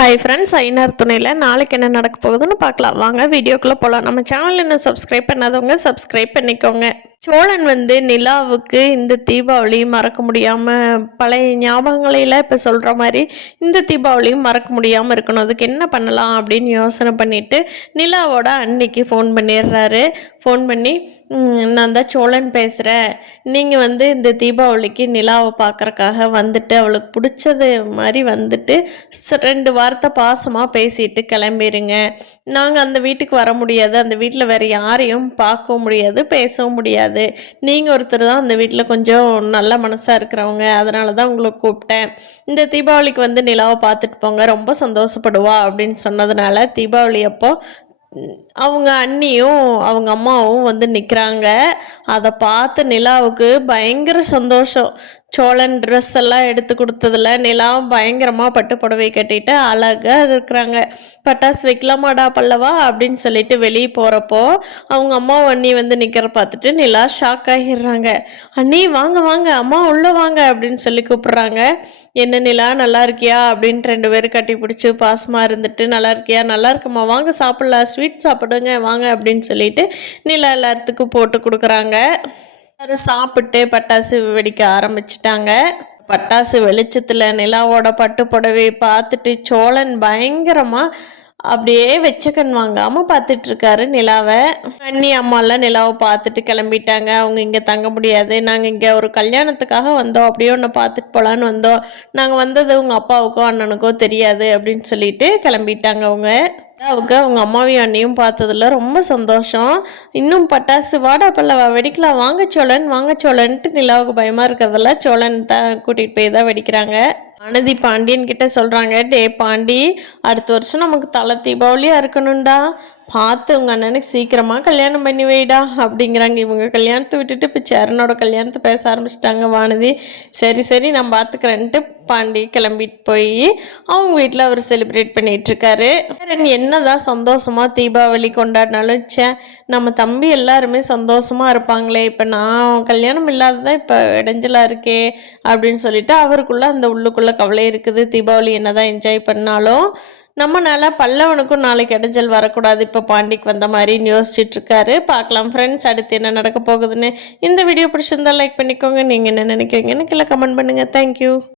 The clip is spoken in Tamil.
ஹாய் ஃப்ரெண்ட்ஸ், ஐநார் துணையில் நாளைக்கு என்ன நடக்க போகுதுன்னு பார்க்கலாம். வாங்க வீடியோக்குள்ளே போகலாம். நம்ம சேனல் இன்னும் சப்ஸ்கிரைப் பண்ணாதவங்க சப்ஸ்கிரைப் பண்ணிக்கோங்க. சோழன் நிலாவுக்கு இந்த தீபாவளி மறக்க முடியாமல் பழைய ஞாபகங்களையெல்லாம் இப்போ சொல்கிற மாதிரி இந்த தீபாவளியும் மறக்க முடியாமல் இருக்கணும். அதுக்கு என்ன பண்ணலாம் அப்படின்னு யோசனை பண்ணிவிட்டு நிலாவோட அன்னைக்கு ஃபோன் பண்ணிடுறாரு. ஃபோன் பண்ணி, நான் தான் சோழன் பேசுகிறேன், நீங்கள் இந்த தீபாவளிக்கு நிலாவை பார்க்குறக்காக வந்துட்டு அவளுக்கு பிடிச்சது மாதிரி வந்துட்டு 2 வார்த்தை பாசமாக பேசிட்டு கிளம்பிடுங்க. நாங்கள் அந்த வீட்டுக்கு வர முடியாது, அந்த வீட்டில் வேறு யாரையும் பார்க்கவும் முடியாது, பேசவும் முடியாது. நீங்கள் ஒருத்தர் தான் அந்த வீட்டில் கொஞ்சம் நல்ல மனசாக இருக்கிறவங்க, அதனால தான் உங்களை கூப்பிட்டேன். இந்த தீபாவளிக்கு நிலாவை பார்த்துட்டு போங்க, ரொம்ப சந்தோஷப்படுவா அப்படின்னு சொன்னதுனால தீபாவளி அப்போ அவங்க அண்ணியும் அவங்க அம்மாவும் நிற்கிறாங்க. அதை பார்த்து நிலாவுக்கு பயங்கர சந்தோஷம். சோழன் ட்ரெஸ் எல்லாம் எடுத்து கொடுத்ததில் நிலாவும் பயங்கரமாக பட்டு புடவை கட்டிட்டு அழகாக இருக்கிறாங்க. பட்டாசு வைக்கலாமாடா பல்லவா அப்படின்னு சொல்லிட்டு வெளியே போகிறப்போ அவங்க அம்மா அண்ணி நிற்கிற பார்த்துட்டு நிலா ஷாக் ஆகிடுறாங்க. அண்ணி வாங்க வாங்க, அம்மா உள்ளே வாங்க அப்படின்னு சொல்லி கூப்பிட்றாங்க. என்ன நிலா நல்லா இருக்கியா அப்படின்ட்டு 2 பேரும் கட்டி பிடிச்சி பாசமாக இருந்துட்டு, நல்லா இருக்கியா, நல்லா இருக்குமா, வாங்க சாப்பிட்லாம், ஸ்வீட் சாப்பிடுங்க வாங்க அப்படின்னு சொல்லிட்டு நிலா எல்லாத்துக்கும் போட்டு கொடுக்குறாங்க. சாப்பிட்டு பட்டாசு வெடிக்க ஆரம்பிச்சிட்டாங்க. பட்டாசு வெளிச்சத்தில் நிலாவோட பட்டு புடவையை பார்த்துட்டு சோழன் பயங்கரமாக அப்படியே வெச்ச கண் வாங்காமல் பார்த்துட்ருக்காரு நிலாவை. அண்ணி அம்மாலாம் நிலாவை பார்த்துட்டு கிளம்பிட்டாங்க. அவங்க இங்கே தங்க முடியாது, நாங்கள் இங்கே ஒரு கல்யாணத்துக்காக வந்தோம், அப்படியே ஒன்று பார்த்துட்டு போகலான்னு வந்தோம், நாங்கள் வந்தது உங்கள் அப்பாவுக்கோ அண்ணனுக்கோ தெரியாது அப்படின்னு சொல்லிட்டு கிளம்பிட்டாங்க. அவங்க அம்மாவையும் அண்ணியும் பார்த்ததில் ரொம்ப சந்தோஷம். இன்னும் பட்டாசு வாடா பல்லவா வெடிக்கலாம், வாங்க சோழன் வாங்க சோழன்ட்டு நிலாவுக்கு பயமாக இருக்கிறதில்ல சோழன் தான் கூட்டிகிட்டு போய் தான் வெடிக்கிறாங்க. வானதி பாண்டியன் கிட்ட சொல்கிறாங்க, டே பாண்டி, அடுத்த வருஷம் நமக்கு தலை தீபாவளியாக இருக்கணும்டா, பார்த்து உங்கள் அண்ணனுக்கு சீக்கிரமாக கல்யாணம் பண்ணி வைடா அப்படிங்கிறாங்க. இவங்க கல்யாணத்தை விட்டுட்டு இப்போ சேரனோட கல்யாணத்தை பேச ஆரம்பிச்சிட்டாங்க. வானதி சரி சரி நான் பார்த்துக்கிறேன்ட்டு பாண்டி கிளம்பிட்டு போய் அவங்க வீட்டில் அவர் செலிப்ரேட் பண்ணிகிட்ருக்காரு. என்ன தான் சந்தோஷமாக தீபாவளி கொண்டாடினாலும் நம்ம தம்பி எல்லாருமே சந்தோஷமாக இருப்பாங்களே, இப்போ நான் கல்யாணம் இல்லாததான் இப்போ இடைஞ்சலாக இருக்கே அப்படின்னு சொல்லிட்டு அவருக்குள்ளே அந்த உள்ளுக்குள்ளே கவலை இருக்குது. தீபாவளி என்ன தான் என்ஜாய் பண்ணாலும் நம்மளால பல்லவனுக்கும் நாளைக்கு இடைஞ்சல் வரக்கூடாது, இப்போ பாண்டிக்கு வந்த மாதிரின்னு யோசிச்சுட்ருக்காரு. பார்க்கலாம் ஃப்ரெண்ட்ஸ், அடுத்து என்ன நடக்க போகுதுன்னு. இந்த வீடியோ பிடிச்சிருந்தா லைக் பண்ணிக்கோங்க. நீங்கள் என்ன நினைக்கிறீங்கன்னு கீழே கமெண்ட் பண்ணுங்கள். தேங்க்யூ.